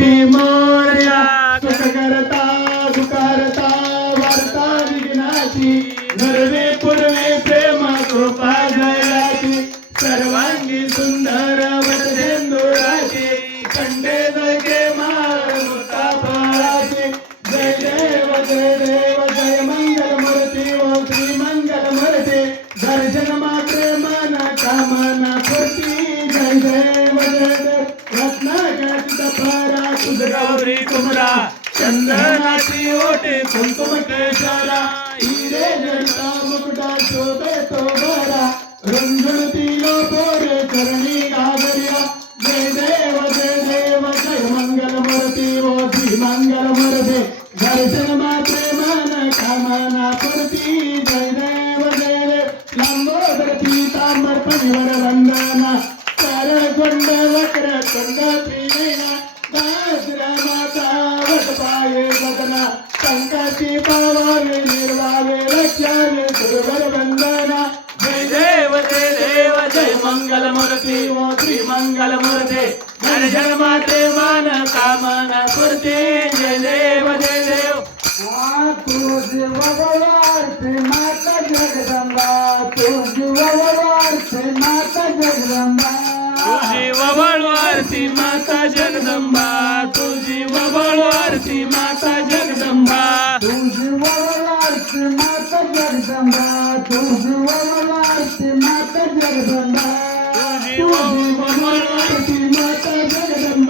विठी मोरया. सुख करता सुकारता वार्ता विघ्नाची. नरवे पूर्वे प्रेम कृपा जयाची. सर्वांगी सुंदर वटधेंदुराची खंडे जगे माळ मुक्ता फळाची. जय देव जय देव जय मंगल मूर्ती ओ श्री मंगल मूर्ती. दर्शन मात्रे मन कामना जय देव जय देव. गौरी कुमरा चंदनाची ओटे कुंकुम केशरा हिरे जटा मुकुटा शोभे तो बरा. रुंझुणती पोरे करणी गागरिया. जय देव जय देव जय मंगल मरती ओ श्री मंगल मरते. दर्शन मात्रे मन कामना पूर्ती. जय देव जय देव. लंबोदर पीतांबर परिवर वंदना. चार कुंड वक्र कुंड त्रिनयना दासरा माता वट पाये वदना संकटी पावावे निर्वावे लक्ष्यावे सुरवर वंदना. जय देव जय देव जय मंगल मूर्ती ओ श्री मंगल मूर्ती दर्शन माते मान कामना पूर्ती जय देव जय देव. तुझी वगवारती वबळवारती माता जगदंबा तुझी वबळवारती माता जगदंबा. तुझी वगवारती माता जगदंबा तुझी वगवारती माता जगदंबा. तुझी वगवारती माता जगदंबा.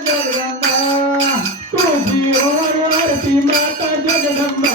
जगदंबा. तुझी वगवारती माता जगदंबा.